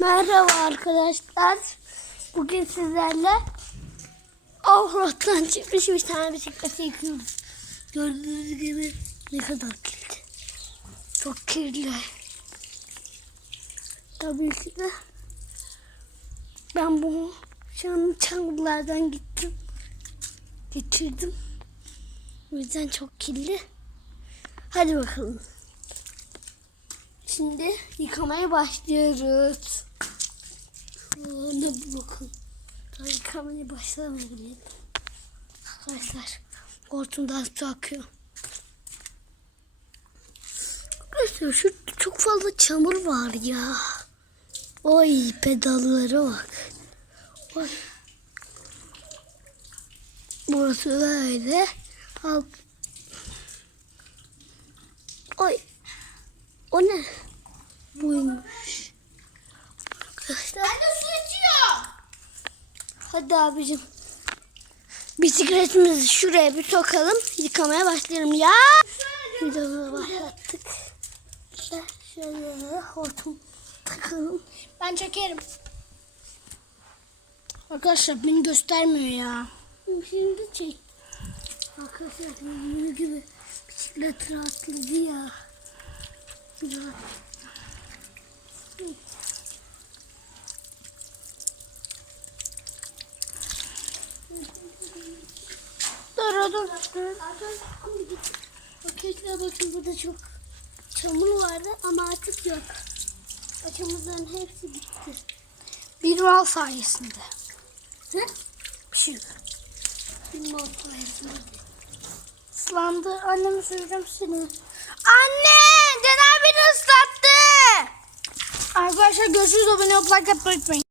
Merhaba arkadaşlar. Bugün sizlerle offroad'dan çıkmış bir tane bisikleti yıkıyoruz. Gördüğünüz gibi ne kadar kirli. Çok kirli. Tabii ki de ben bunu şu an çamurlardan gittim. Getirdim. O yüzden çok kirli. Hadi bakalım. Şimdi yıkamaya başlıyoruz. Ne bakın. Daha yıkamaya başlamadım. Arkadaşlar hortumdan su akıyor. Arkadaşlar şu çok fazla çamur var ya. Oy pedallara bak. Oy. Burası böyle. Alt. Oy. O ne? Buymuş. Arkadaşlar. Hadi abicim. Bisikletimizi şuraya bir sokalım. Yıkamaya başlayalım ya. Videomuzu başlattık. Şöyle hortum takalım. Ben çekerim. Arkadaşlar beni göstermiyor ya. Şimdi çek. Arkadaşlar gibi bisiklet rahatladı ya. Rahat. Dur dur. Arkadaşlar bakın burada çok çamur vardı ama artık yok. Açımızların hepsi bitti. Bir mal sayesinde. Ne? Bir şey yok. Bilmem sayesinde. Islandı. Annemi süreceğim seni. Anne! Caner beni ıslattı. Arkadaşlar görüşürüz. Abone olup like atmayı unutmayın.